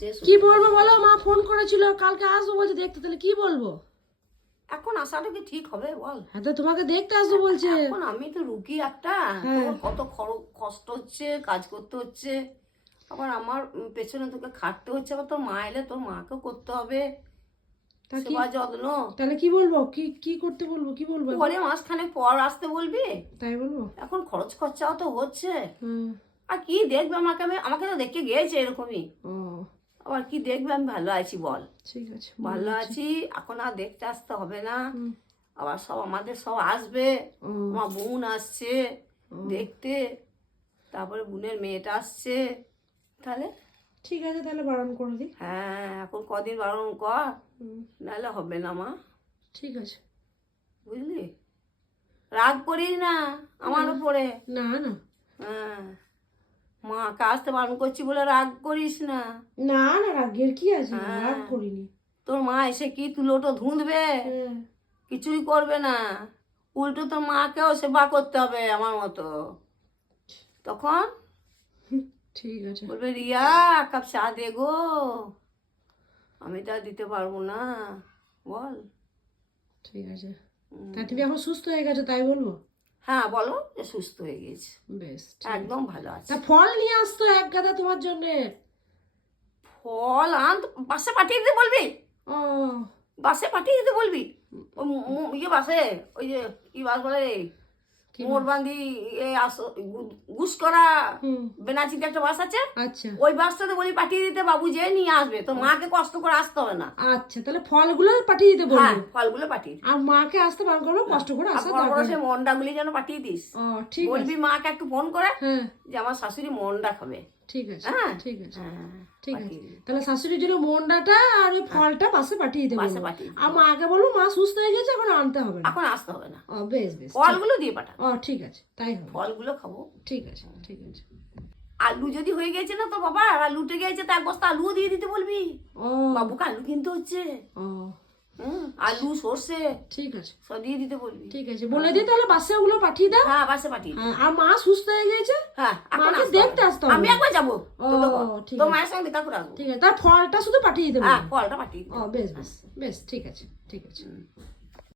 শেষ। কি বলবো বলো? মা ফোন করেছিল কালকে আসবো বলছে দেখতে, তাহলে কি বলবো? এখন আসাটা কি ঠিক হবে বল? হ্যাঁ তো তোমাকে দেখতে আসবো বলছে। এখন আমি তো রুগী একটা, হ্যাঁ। তোর কত কষ্ট হচ্ছে, কাজ করতে হচ্ছে, আবার আমার পেছনে তোকে খাটতে হচ্ছে, আবার তোর মা এলে তোর মাকেও করতে হবে তা কি সেবা যত্ন। তাহলে কি বলবো? কি কি করতে বলবো? কি বলবো? পরে মাসখানে পর আসতে বলবি। তাই বলবো? এখন খরচ খরচাও তো হচ্ছে। হুম। আর কি দেখবে আমাকে? আমাকে তো দেখে গিয়েছে এরকমই। ও আবার কি দেখবে? আমি ভালো আছি বল, ঠিক আছে, ভালো আছি। এখন আর দেখতে আসতে হবে না। হুম। আবার সব আমাদের সব আসবে। ও আমার বোন আসছে ও, দেখতে, তারপরে বোনের মেয়েটা আসছে। তাহলে ঠিক আছে, তাহলে বারণ করে দিই। হ্যাঁ, এখন কদিন বারণ কর, হুম, নাহলে হবে না মা, ঠিক আছে। বুঝলি? রাগ করিস না আমার উপরে। না না হ্যাঁ, মাকে আসতে বারণ করছি বলে রাগ করিস না। না না, রাগের কি আছে? হ্যাঁ। রাগ করিনি। তোর মা এসে কি তুলোটো ধুঁধবে? হ্যাঁ, কিছুই করবে না, উল্টো তোর মাকেও সেবা করতে হবে আমার মতো। তখন ঠিক আছে। বলবে রিয়া এক কাপ চা দে গো, আমি তো আর দিতে পারবো না, বল। ঠিক আছে, তা তুমি এখন সুস্থ হয়ে গেছো তাই বলবো? হ্যাঁ বলো যে সুস্থ হয়ে গেছে, বেশ, একদম ভালো আছে। তা ফল নিয়ে আসতো এক গাদা তোমার জন্য। ফল আন, বাসে পাঠিয়ে দিতে বলবি, ও বাসে পাঠিয়ে দিতে বলবি। ওই ইয়ে বাসে, ওই যে কি বাস বলে রে, কি মোরবান্দি আসো, গুসকরা হুম, বেনাচিতে একটা বাস আছে, আচ্ছা ওই বাসটাতে বলি পাঠিয়ে দিতে, বাবু যে নিয়ে আসবে, তো মাকে কষ্ট করে আসতে হবে না। আচ্ছা, তাহলে ফলগুলো পাঠিয়ে দিতে হ্যাঁ, বলবো। ফলগুলো পাঠিয়ে দিস। আর মাকে আসতে বারণ করবো, কষ্ট করে আর আসার বড় বড় দরকার সে নেই। মন্ডাগুলি যেন পাঠিয়ে দিস। ও ঠিক আছে, বলবি মাকে একটু ফোন করে হ্যাঁ যে আমার শাশুড়ি মন্ডা খাবে। ঠিক আছে, হ্যাঁ ঠিক আছে, হ্যাঁ, ঠিক আছে। পাঠিয়ে দিবি। তাহলে শাশুড়ির জন্য মন্ডাটা আর ওই ফলটা বাসে পাঠিয়ে দেবো। বাসে পাঠিয়ে দিবি। আর মাকে বলবো মা সুস্থ হয়ে গেছে, এখন আনতে হবে না। এখন আসতে হবে না, ও বেশ বেশ, ফলগুলো দিয়ে পাঠা। ও ঠিক আছে, তাই হবে। ফলগুলো খাবো। ঠিক আছে, ঠিক আছে। আলু যদি হয়ে গেছে না তো বাবা, আলু উঠে গেছে, তো এক বস্তা আলুও দিয়ে দিতে বলবি। ও বাবুকে আলু কিনতে হচ্ছে। ও আলু সর্ষে ঠিক আছে, সব দিয়ে দিতে বলবি। ঠিক আছে, বলে দিই তাহলে বাসে ওগুলো পাঠিয়ে দাও। হ্যাঁ, বাসে পাঠিয়ে দিবি। হ্যাঁ, আর মা সুস্থ হয়ে গেছে, হ্যাঁ, এখন মাকে আসতে দেখতে হবে। আসতে হবে। আমি একবার যাবো, ও ঠিক তোর আছে, মায়ের সঙ্গে দেখা করে আসবো। ঠিক আছে, তার ফলটা শুধু পাঠিয়ে দেবো। হ্যাঁ, ফলটা পাঠিয়ে দিবি। ও বেশ বেশ বেশ, ঠিক আছে, ঠিক আছে।